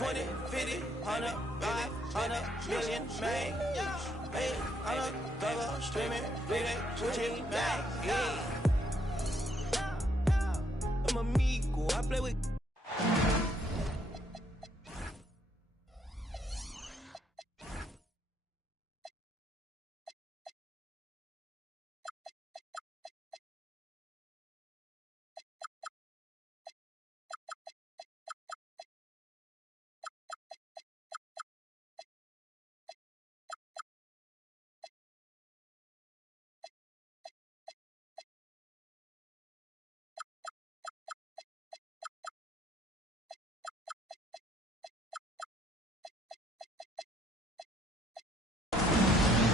20, 50, 100, 500 million, man. Hey, I'm a cover, streaming, reading, switching, man. I'm amigo, I play with.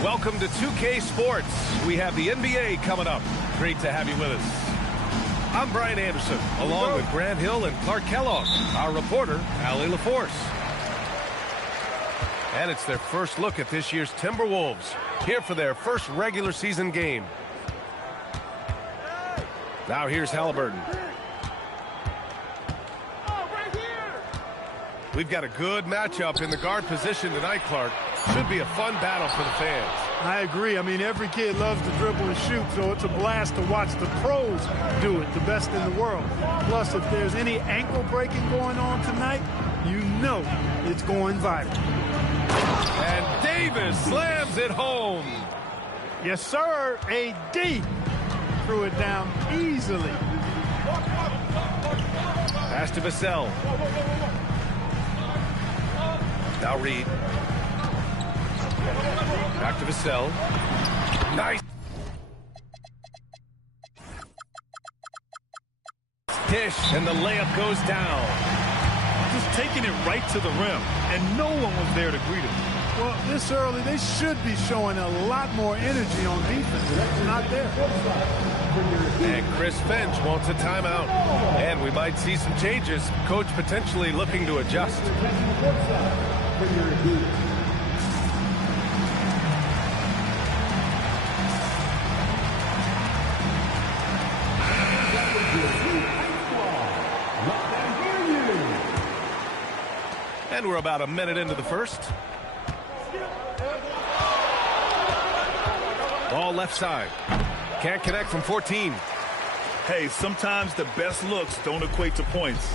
Welcome to 2K Sports. We have the NBA coming up. Great to have you with us. I'm Brian Anderson, along with Grant Hill and Clark Kellogg, our reporter, Allie LaForce. And it's their first look at this year's Timberwolves, here for their first regular season game. Now here's Halliburton. We've got a good matchup in the guard position tonight, Clark. Should be a fun battle for the fans. I agree. I mean, every kid loves to dribble and shoot, so it's a blast to watch the pros do it, the best in the world. Plus, if there's any ankle breaking going on tonight, you know it's going viral. And Davis slams it home. Yes, sir. AD threw it down easily. Pass to Vassell. Now Reed. Back to Vassell. Nice. Dish, and the layup goes down. Just taking it right to the rim, and no one was there to greet him. Well, this early, they should be showing a lot more energy on defense. That's not there. And Chris Finch wants a timeout. And we might see some changes. Coach potentially looking to adjust. And we're about a minute into the first. Ball left side. Can't connect from 14. Hey, sometimes the best looks don't equate to points.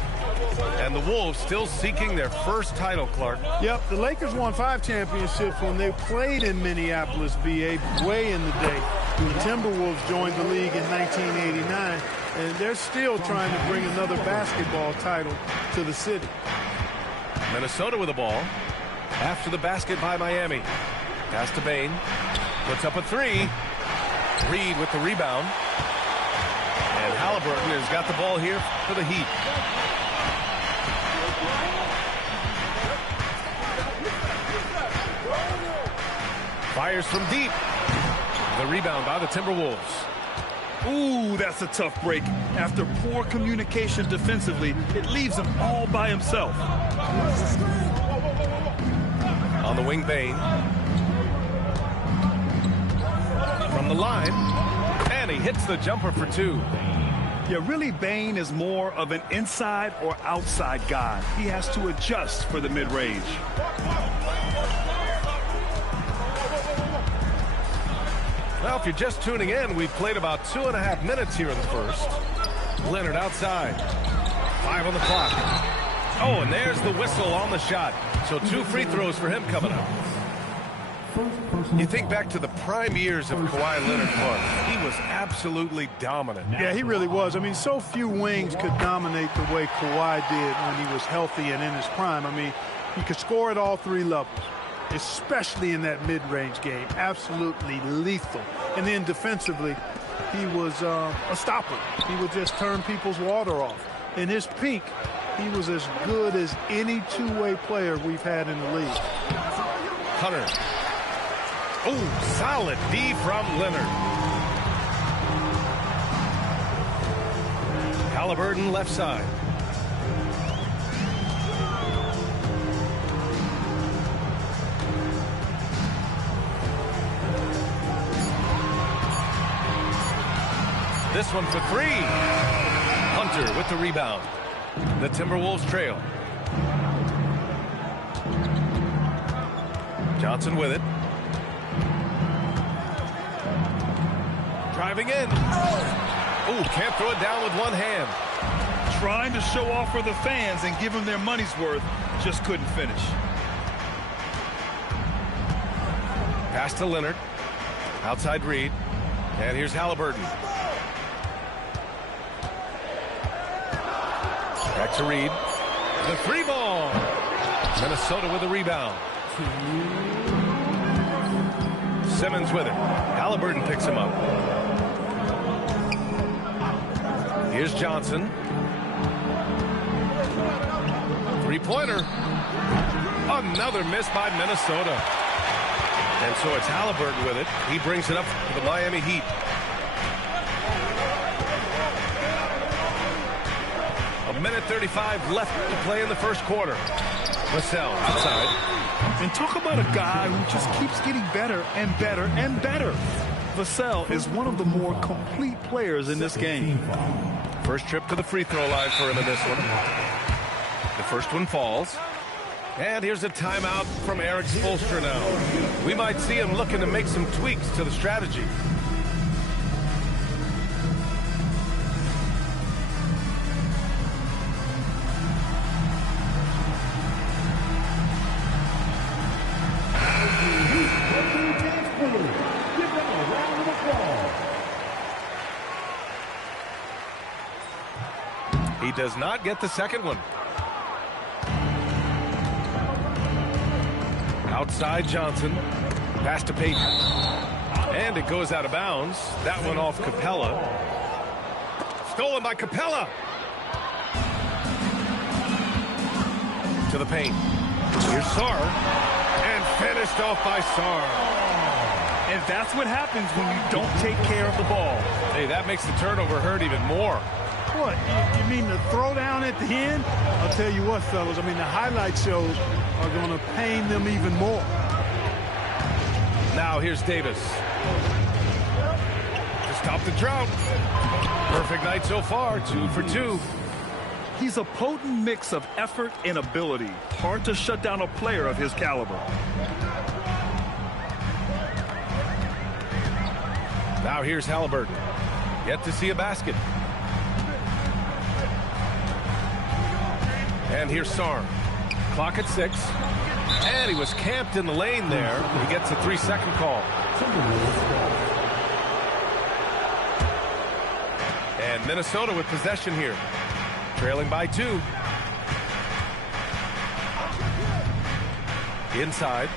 And the Wolves still seeking their first title, Clark. Yep, the Lakers won 5 championships when they played in Minneapolis, VA, way in the day. The Timberwolves joined the league in 1989, and they're still trying to bring another basketball title to the city. Minnesota with the ball. After the basket by Miami. Pass to Bane. Puts up a 3. Reed with the rebound. And Halliburton has got the ball here for the Heat. Fires from deep. The rebound by the Timberwolves. Ooh, that's a tough break. After poor communication defensively, it leaves him all by himself. On the wing, Bane. From the line. And he hits the jumper for 2. Yeah, really, Bane is more of an inside or outside guy. He has to adjust for the mid-range. Well, if you're just tuning in, we've played about 2.5 minutes here in the first. Leonard outside. 5 on the clock. Oh, and there's the whistle on the shot. So 2 free throws for him coming up. You think back to the prime years of Kawhi Leonard, Clark. He was absolutely dominant. Yeah, he really was. I mean, so few wings could dominate the way Kawhi did when he was healthy and in his prime. I mean, he could score at all 3 levels, especially in that mid-range game. Absolutely lethal. And then defensively, he was a stopper. He would just turn people's water off. In his peak, he was as good as any two-way player we've had in the league. Hunter. Oh, solid D from Leonard. Halliburton left side. This one for 3. Hunter with the rebound. The Timberwolves trail. Johnson with it. Driving in. Oh, can't throw it down with one hand. Trying to show off for the fans and give them their money's worth, just couldn't finish. Pass to Leonard. Outside Reed. And here's Halliburton. Back to Reed. The 3-ball. Minnesota with the rebound. Simmons with it. Halliburton picks him up. Here's Johnson. Three-pointer. Another miss by Minnesota. And so it's Halliburton with it. He brings it up for the Miami Heat. A minute 35 left to play in the first quarter. Vassell outside. And talk about a guy who just keeps getting better and better and better. Vassell is one of the more complete players in this game. First trip to the free throw line for him in this one. The first one falls. And here's a timeout from Eric Spoelstra now. We might see him looking to make some tweaks to the strategy. He does not get the second one. Outside Johnson. Pass to Payton. And it goes out of bounds. That one off Capella. Stolen by Capella. To the paint. Here's Sarr. And finished off by Sarr. And that's what happens when you don't take care of the ball. Hey, that makes the turnover hurt even more. What, you mean the throwdown at the end? I'll tell you what, fellas, I mean, the highlight shows are going to pain them even more. Now here's Davis. To stop the drought. Perfect night so far, 2 for 2. He's a potent mix of effort and ability. Hard to shut down a player of his caliber. Now here's Halliburton. Yet to see a basket. And here's Sarr. Clock at 6. And he was camped in the lane there. He gets a 3-second call. And Minnesota with possession here. Trailing by 2. Inside.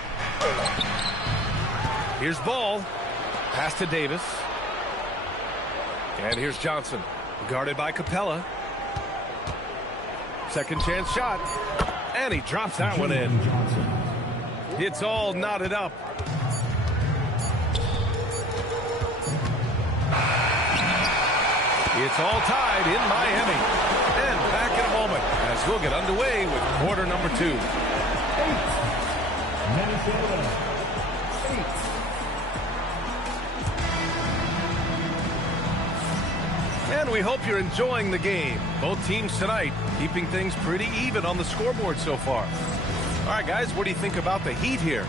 Here's Ball. Pass to Davis. And here's Johnson. Guarded by Capella. Second chance shot. And he drops that one in. It's all knotted up. It's all tied in Miami. And back in a moment as we'll get underway with quarter number 2. Minnesota. And we hope you're enjoying the game. Both teams tonight keeping things pretty even on the scoreboard so far. All right, guys, what do you think about the Heat here?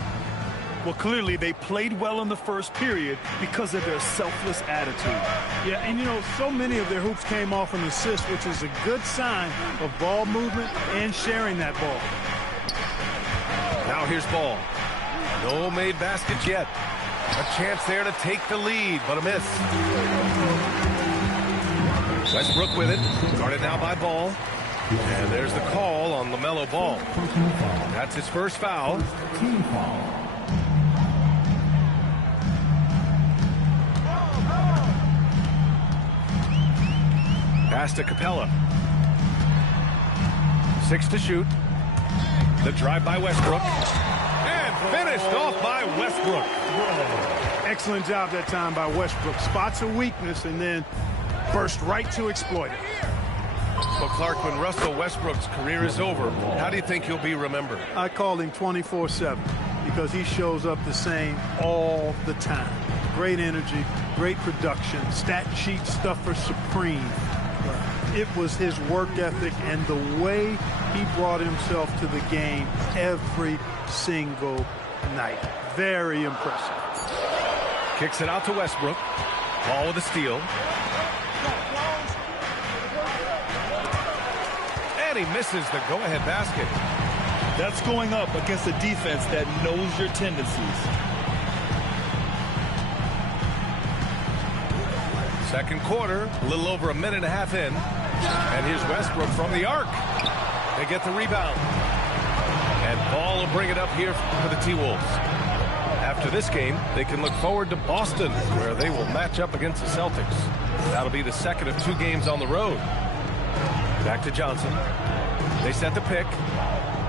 Well, clearly they played well in the first period because of their selfless attitude. Yeah, and you know, so many of their hoops came off an assist, which is a good sign of ball movement and sharing that ball. Now here's Ball. No made baskets yet. A chance there to take the lead, but a miss. Westbrook with it. Guarded now by Ball. And there's the call on LaMelo Ball. That's his first foul. Team foul. Pass to Capella. 6 to shoot. The drive by Westbrook. And finished off by Westbrook. Excellent job that time by Westbrook. Spots a weakness and then burst right to exploit it. Well, Clark, when Russell Westbrook's career is over, how do you think he'll be remembered? I call him 24/7 because he shows up the same all the time. Great energy, great production, stat sheet stuffer supreme. It was his work ethic and the way he brought himself to the game every single night. Very impressive. Kicks it out to Westbrook. Ball with a steal. And he misses the go-ahead basket. That's going up against a defense that knows your tendencies. Second quarter, a little over a minute and a half in. And here's Westbrook from the arc. They get the rebound. And Ball will bring it up here for the T-Wolves. After this game, they can look forward to Boston, where they will match up against the Celtics. That'll be the second of 2 games on the road. Back to Johnson. They set the pick.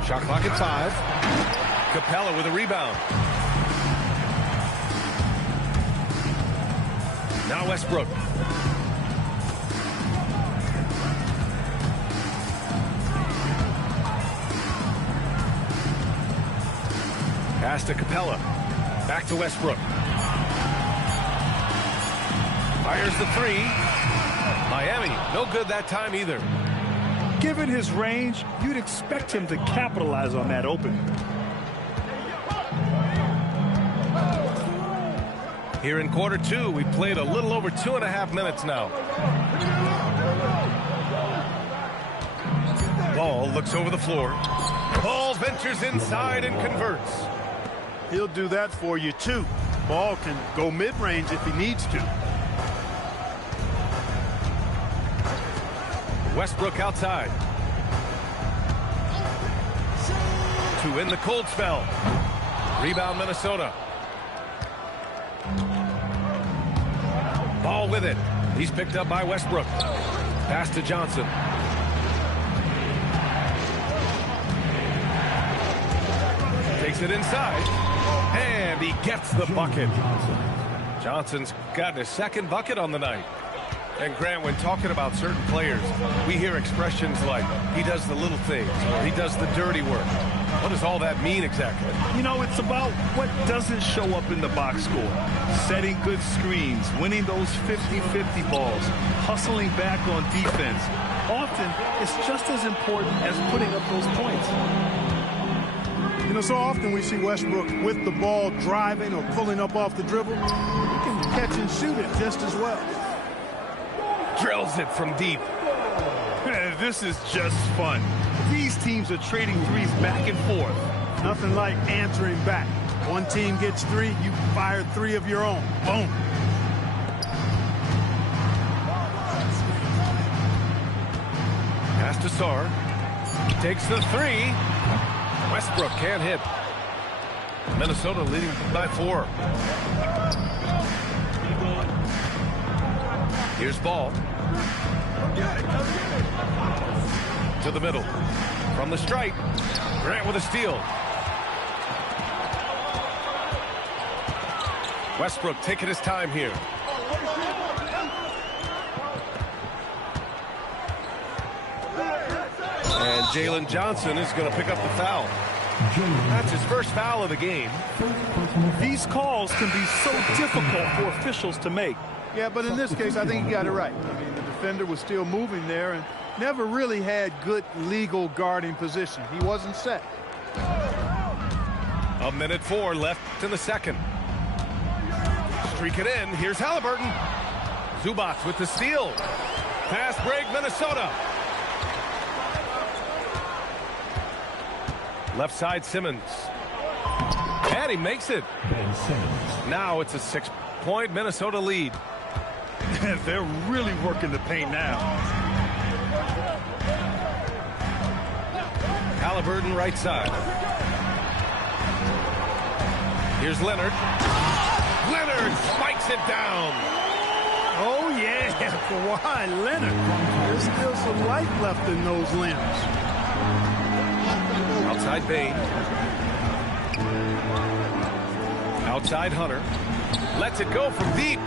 Shot clock at 5. Capella with a rebound. Now Westbrook. Pass to Capella. Back to Westbrook. Fires the 3. Miami, no good that time either. Given his range, you'd expect him to capitalize on that opening. Here in quarter 2, we played a little over 2.5 minutes now. Ball looks over the floor. Ball ventures inside and converts. He'll do that for you, too. Ball can go mid-range if he needs to. Westbrook outside. To end the cold spell. Rebound Minnesota. Ball with it. He's picked up by Westbrook. Pass to Johnson. Takes it inside. And he gets the bucket. Johnson's gotten his second bucket on the night. And Grant, when talking about certain players, we hear expressions like, he does the little things, or he does the dirty work. What does all that mean exactly? You know, it's about what doesn't show up in the box score. Setting good screens, winning those 50-50 balls, hustling back on defense. Often, it's just as important as putting up those points. You know, so often we see Westbrook with the ball driving or pulling up off the dribble. He can catch and shoot it just as well. Drills it from deep. This is just fun. These teams are trading threes back and forth. Nothing like answering back. One team gets 3, you fire 3 of your own. Boom. Pass to Sarr. Takes the 3. Westbrook can't hit. Minnesota leading by 4. Here's Ball. To the middle. From the stripe. Grant with a steal. Westbrook taking his time here. And Jalen Johnson is going to pick up the foul. That's his first foul of the game. These calls can be so difficult for officials to make. Yeah, but in this case, I think he got it right. I mean, the defender was still moving there and never really had good legal guarding position. He wasn't set. 1:04 left in the second. Streak it in. Here's Halliburton. Zubac with the steal. Fast break, Minnesota. Left side, Simmons. And he makes it. Now it's a 6-point Minnesota lead. They're really working the paint now. Halliburton right side. Here's Leonard. Leonard spikes it down. Oh, yeah, Kawhi Leonard. There's still some life left in those limbs. Outside Bane. Outside Hunter. Lets it go from deep.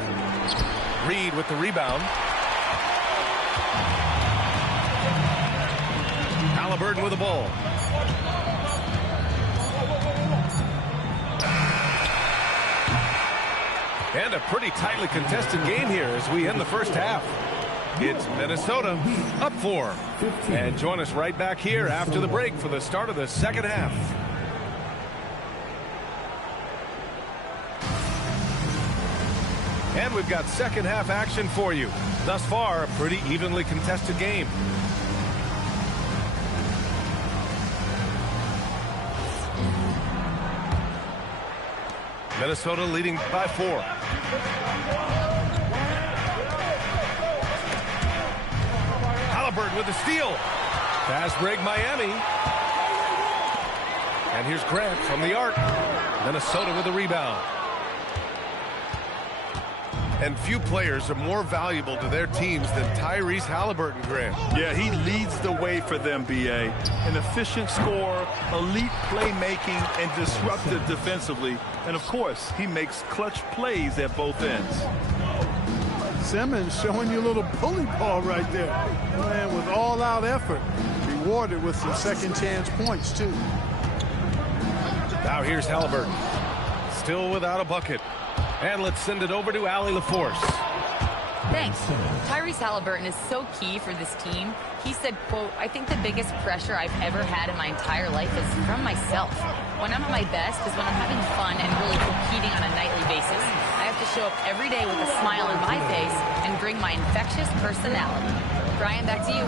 Reed with the rebound. Halliburton with the ball. And a pretty tightly contested game here as we end the first half. It's Minnesota up 4. And join us right back here after the break for the start of the second half. And we've got second half action for you. Thus far, a pretty evenly contested game. Minnesota leading by 4. Halliburton with the steal. Fast break Miami. And here's Grant from the arc. Minnesota with the rebound. And few players are more valuable to their teams than Tyrese Halliburton, Grant. Yeah, he leads the way for them, B.A. An efficient scorer, elite playmaking, and disruptive defensively. And, of course, he makes clutch plays at both ends. Simmons showing you a little bully ball right there. Man, with all-out effort, rewarded with some second-chance points, too. Now here's Halliburton. Still without a bucket. And let's send it over to Allie LaForce. Thanks. Tyrese Halliburton is so key for this team. He said, quote, "I think the biggest pressure I've ever had in my entire life is from myself. When I'm at my best is when I'm having fun and really competing on a nightly basis. I have to show up every day with a smile on my face and bring my infectious personality." Brian, back to you.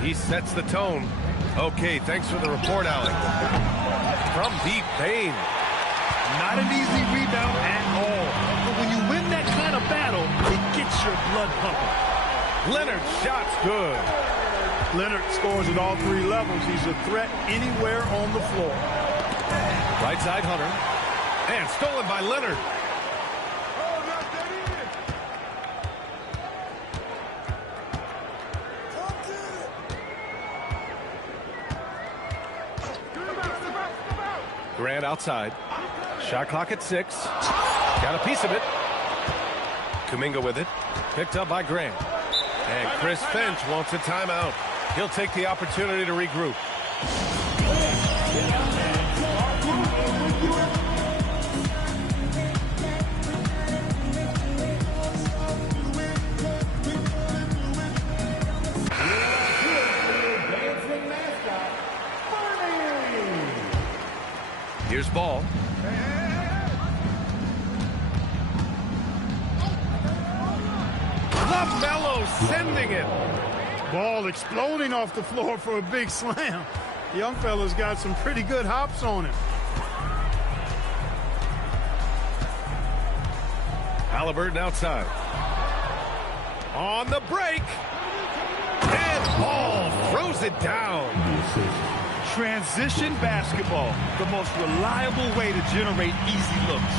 He sets the tone. Okay, thanks for the report, Allie. From deep, Payne. Not an easy rebound at all. But when you win that kind of battle, it gets your blood pumping. Leonard's shot's good. Leonard scores at all 3 levels. He's a threat anywhere on the floor. Right side Hunter. And stolen by Leonard. Grant outside. Shot clock at 6. Got a piece of it. Kuminga with it. Picked up by Grant. And Chris Finch wants a timeout. He'll take the opportunity to regroup. Here's Ball. LaMelo sending it. Ball exploding off the floor for a big slam. Young fella's got some pretty good hops on him. Halliburton outside. On the break. And Ball throws it down. Transition basketball, the most reliable way to generate easy looks.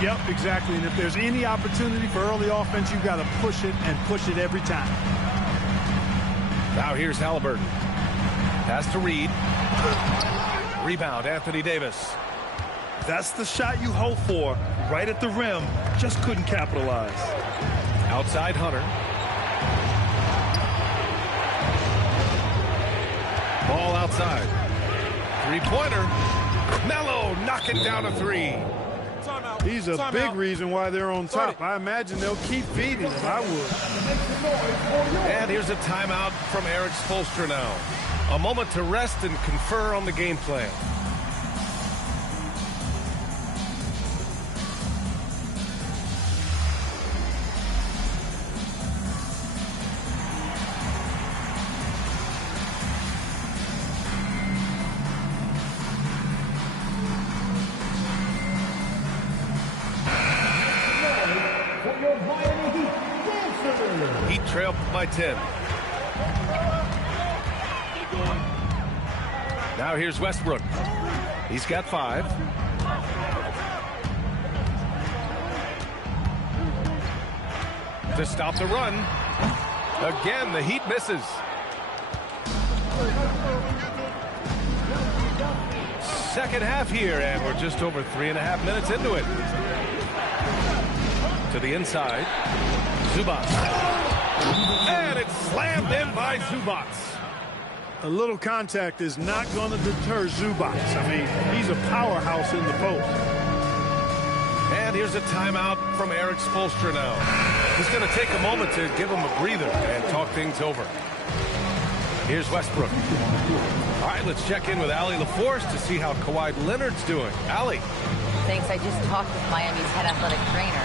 Yep, exactly. And if there's any opportunity for early offense, you've got to push it and push it every time. Now here's Halliburton. Pass to Reed. Rebound, Anthony Davis. That's the shot you hope for. Right at the rim. Just couldn't capitalize. Outside Hunter. Ball outside. Three-pointer. Melo knocking down a 3. He's a big reason why they're on top. I imagine they'll keep feeding him. I would. And here's a timeout from Eric Spoelstra now. A moment to rest and confer on the game plan. Heat trail by 10. Now here's Westbrook. He's got 5. To stop the run. Again, the Heat misses. Second half here, and we're just over 3.5 minutes into it. To the inside. Zubac. And it's slammed in by Zubac. A little contact is not going to deter Zubac. I mean, he's a powerhouse in the post. And here's a timeout from Eric Spoelstra now. He's going to take a moment to give him a breather and talk things over. Here's Westbrook. All right, let's check in with Allie LaForce to see how Kawhi Leonard's doing. Allie. Thanks. I just talked with Miami's head athletic trainer.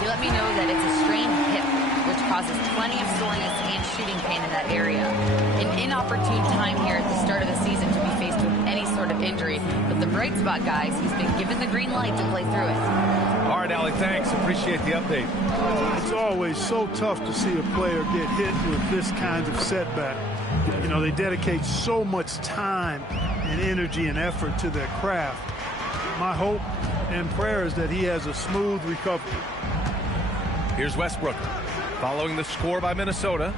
He let me know that it's a strained hip, which causes plenty of soreness and shooting pain in that area. An inopportune time here at the start of the season to be faced with any sort of injury. But the bright spot, guys, he's been given the green light to play through it. All right, Allie, thanks. Appreciate the update. It's always so tough to see a player get hit with this kind of setback. You know, they dedicate so much time and energy and effort to their craft. My hope and prayer is that he has a smooth recovery. Here's Westbrook following the score by Minnesota.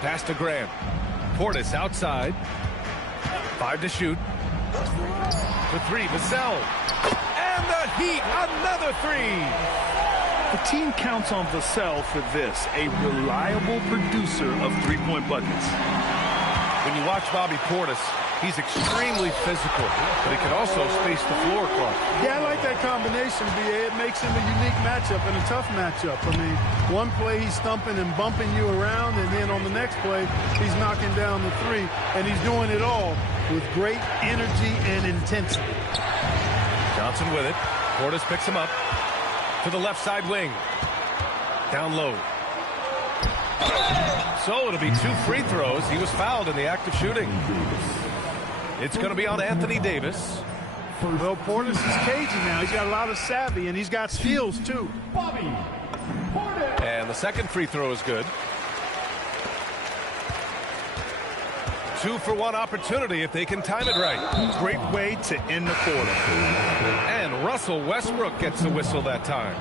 Pass to Grant. Portis outside. 5 to shoot. For 3, Vassell. And the Heat, another 3. The team counts on Vassell for this, a reliable producer of three-point buckets. When you watch Bobby Portis, he's extremely physical, but he can also space the floor across. Yeah, I like that combination, B.A. It makes him a unique matchup and a tough matchup. I mean, one play he's thumping and bumping you around, and then on the next play, he's knocking down the 3, and he's doing it all with great energy and intensity. Johnson with it. Portis picks him up to the left side wing. Down low. So it'll be 2 free throws. He was fouled in the act of shooting. It's going to be on Anthony Davis. Well, Portis is cagey now. He's got a lot of savvy, and he's got skills, too. And the second free throw is good. 2-for-1 opportunity if they can time it right. Great way to end the quarter. And Russell Westbrook gets the whistle that time.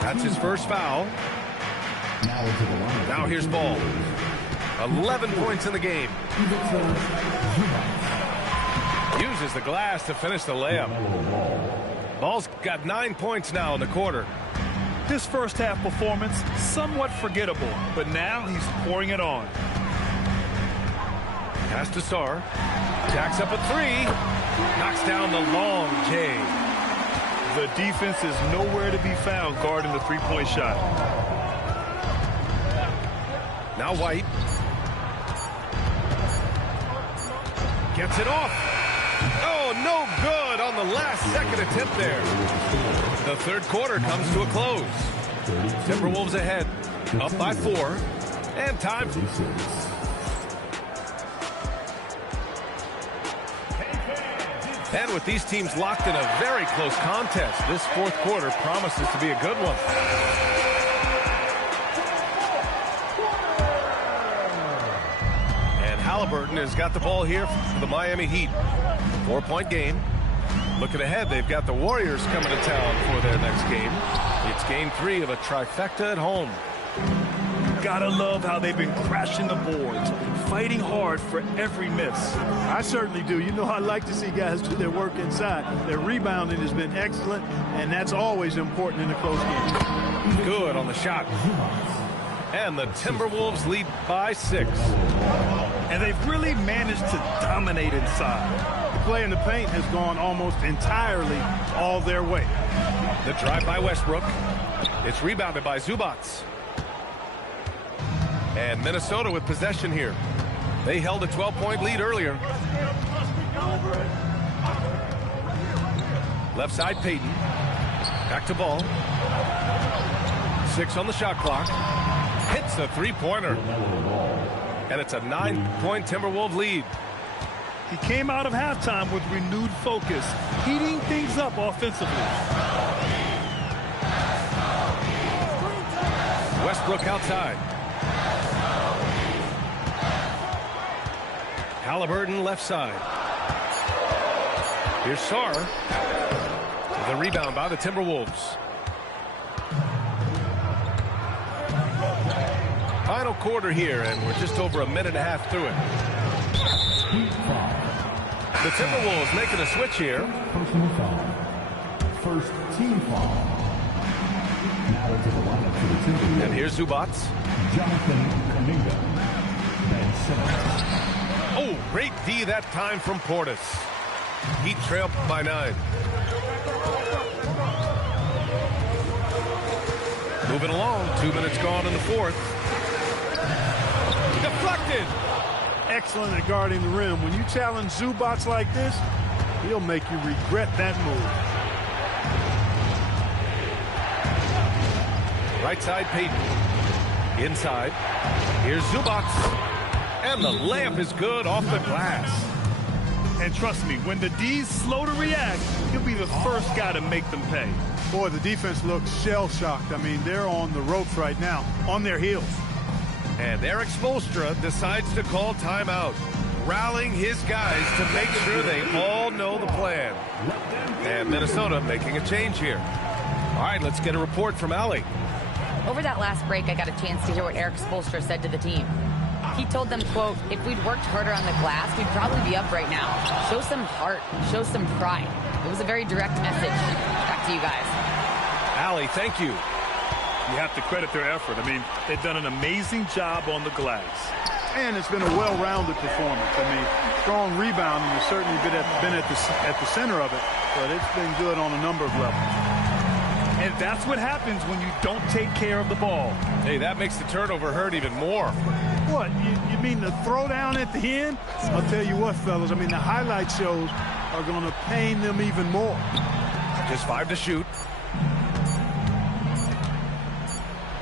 That's his first foul. Now here's Ball. 11 points in the game. Uses the glass to finish the layup. Ball's got 9 points now in the quarter. His first half performance, somewhat forgettable, but now he's pouring it on. Pass to Sarr. Jacks up a 3. Knocks down the long J. The defense is nowhere to be found guarding the three-point shot. Now White. Gets it off. Oh, no good on the last second attempt there. The third quarter comes to a close. Timberwolves ahead, up by 4, and time. And with these teams locked in a very close contest, this fourth quarter promises to be a good one. And Halliburton has got the ball here for the Miami Heat. 4-point game. Looking ahead, they've got the Warriors coming to town for their next game. It's game 3 of a trifecta at home. Gotta love how they've been crashing the boards, fighting hard for every miss. I certainly do. You know, I like to see guys do their work inside. Their rebounding has been excellent, and that's always important in a close game. Good on the shot. And the Timberwolves lead by 6. And they've really managed to dominate inside. The play in the paint has gone almost entirely all their way. The drive by Westbrook. It's rebounded by Zubats. And Minnesota with possession here. They held a 12-point lead earlier. Left side, Payton. Back to Ball. 6 on the shot clock. Hits a three-pointer. And it's a 9-point Timberwolves lead. He came out of halftime with renewed focus, heating things up offensively. Westbrook outside. Halliburton left side. Here's Sarr. The rebound by the Timberwolves. Final quarter here, and we're just over a minute and a half through it. The Timberwolves making a switch here. Personal foul. First team foul. Now into the lineup for the Timberwolves. And here's Zubats. Jonathan Kuminga. Ben Simmons. Oh, great D that time from Portis. Heat trailed by 9. Moving along, 2 minutes gone in the fourth. Deflected. Excellent at guarding the rim. When you challenge Zubats like this, He'll make you regret that move. Right side, Payton. Inside. Here's Zubac. And the layup is good off the glass. And trust me, when the D's slow to react, he'll be the first guy to make them pay. Boy, the defense looks shell-shocked. I mean, they're on the ropes right now, on their heels. And Erik Spoelstra decides to call timeout, rallying his guys to make sure they all know the plan. And Minnesota making a change here. All right, let's get a report from Allie. Over that last break, I got a chance to hear what Erik Spoelstra said to the team. He told them, quote, if we'd worked harder on the glass, we'd probably be up right now. Show some heart. Show some pride. It was a very direct message. Back to you guys. Allie, thank you. You have to credit their effort. I mean, they've done an amazing job on the glass. And it's been a well-rounded performance. I mean, strong rebounding has certainly been at the center of it, but it's been good on a number of levels. And that's what happens when you don't take care of the ball. Hey, that makes the turnover hurt even more. What, you mean the throwdown at the end? I'll tell you what, fellas, I mean, the highlight shows are going to pain them even more. Just 5 to shoot.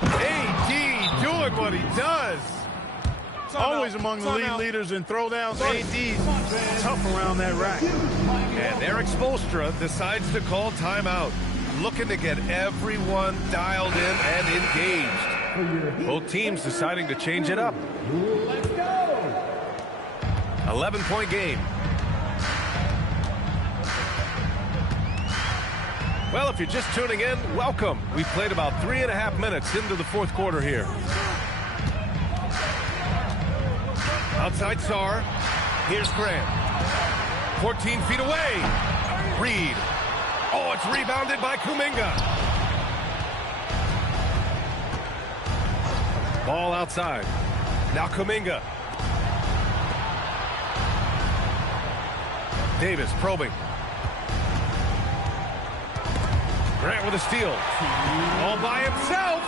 AD doing what he does. Always among the league leaders in throwdowns. AD's tough around that rack. And Erik Spoelstra decides to call timeout, looking to get everyone dialed in and engaged. Both teams deciding to change it up. 11-point game. Well, if you're just tuning in, welcome. We've played about 3.5 minutes into the fourth quarter here. Outside Sarr. Here's Grant. 14 feet away. Reed. Oh, it's rebounded by Kuminga. Ball outside. Now Kuminga. Davis probing. Grant with a steal. All by himself.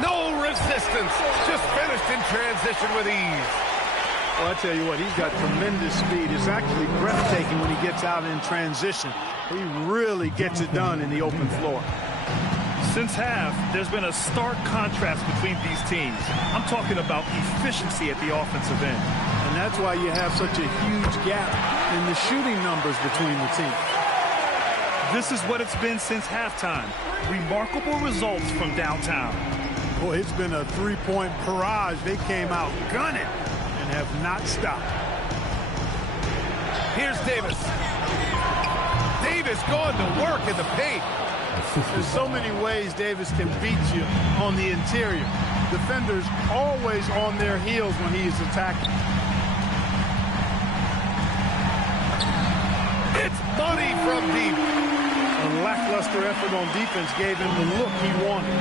No resistance. Just finished in transition with ease. Well, I tell you what, he's got tremendous speed. It's actually breathtaking when he gets out in transition. He really gets it done in the open floor. Since half, there's been a stark contrast between these teams. I'm talking about efficiency at the offensive end. And that's why you have such a huge gap in the shooting numbers between the teams. This is what it's been since halftime. Remarkable results from downtown. Boy, it's been a three-point barrage. They came out gunning and have not stopped. Here's Davis. Davis going to work in the paint. There's so many ways Davis can beat you on the interior. Defenders always on their heels when he is attacking. It's money from deep. A lackluster effort on defense gave him the look he wanted.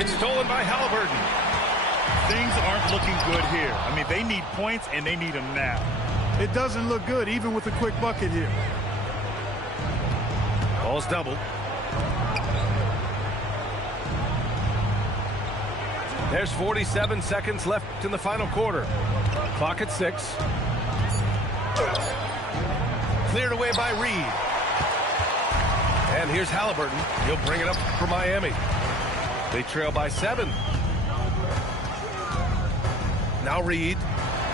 It's stolen by Halliburton. Things aren't looking good here. I mean, they need points, and they need them now. It doesn't look good, even with a quick bucket here. Ball's doubled. There's 47 seconds left in the final quarter. Clock at 6. Cleared away by Reed. And here's Halliburton. He'll bring it up for Miami. They trail by 7. Now Reed.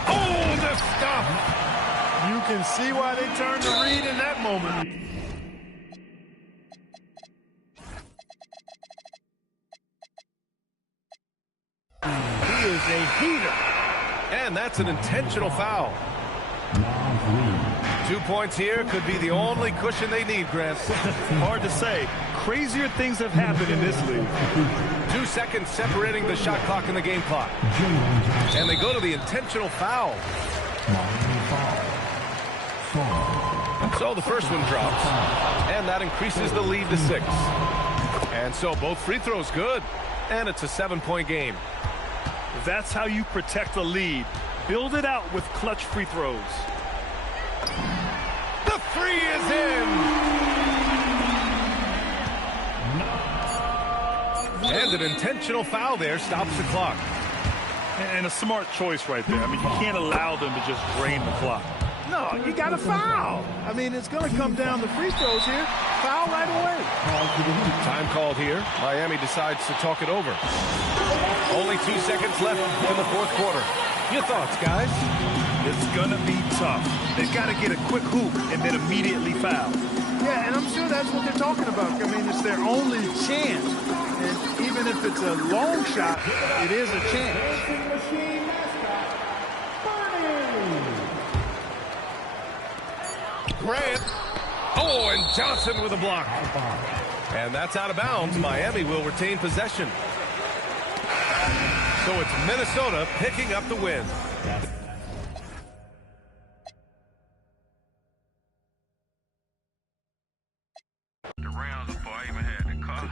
Oh, the stuff! You can see why they turned to Reed in that moment. He is a heater. And that's an intentional foul. 2 points here could be the only cushion they need, Grant. Hard to say. Crazier things have happened in this league. 2 seconds separating the shot clock and the game clock. And they go to the intentional foul. So the first one drops. And that increases the lead to 6. And so both free throws good. And it's a 7-point game. That's how you protect the lead. Build it out with clutch free throws. The 3 is in. And an intentional foul there stops the clock. And a smart choice right there. I mean, you can't allow them to just drain the clock. No, you got to foul. I mean, it's going to come down to free throws here. Foul right away. Time called here. Miami decides to talk it over. Only 2 seconds left in the fourth quarter. Your thoughts, guys? It's going to be tough. They've got to get a quick hoop and then immediately foul. Yeah, and I'm sure that's what they're talking about. I mean, it's their only chance. And even if it's a long shot, it is a chance. Grant. Oh, and Johnson with a block. And that's out of bounds. Miami will retain possession. So it's Minnesota picking up the win. The rounds before I even had the car.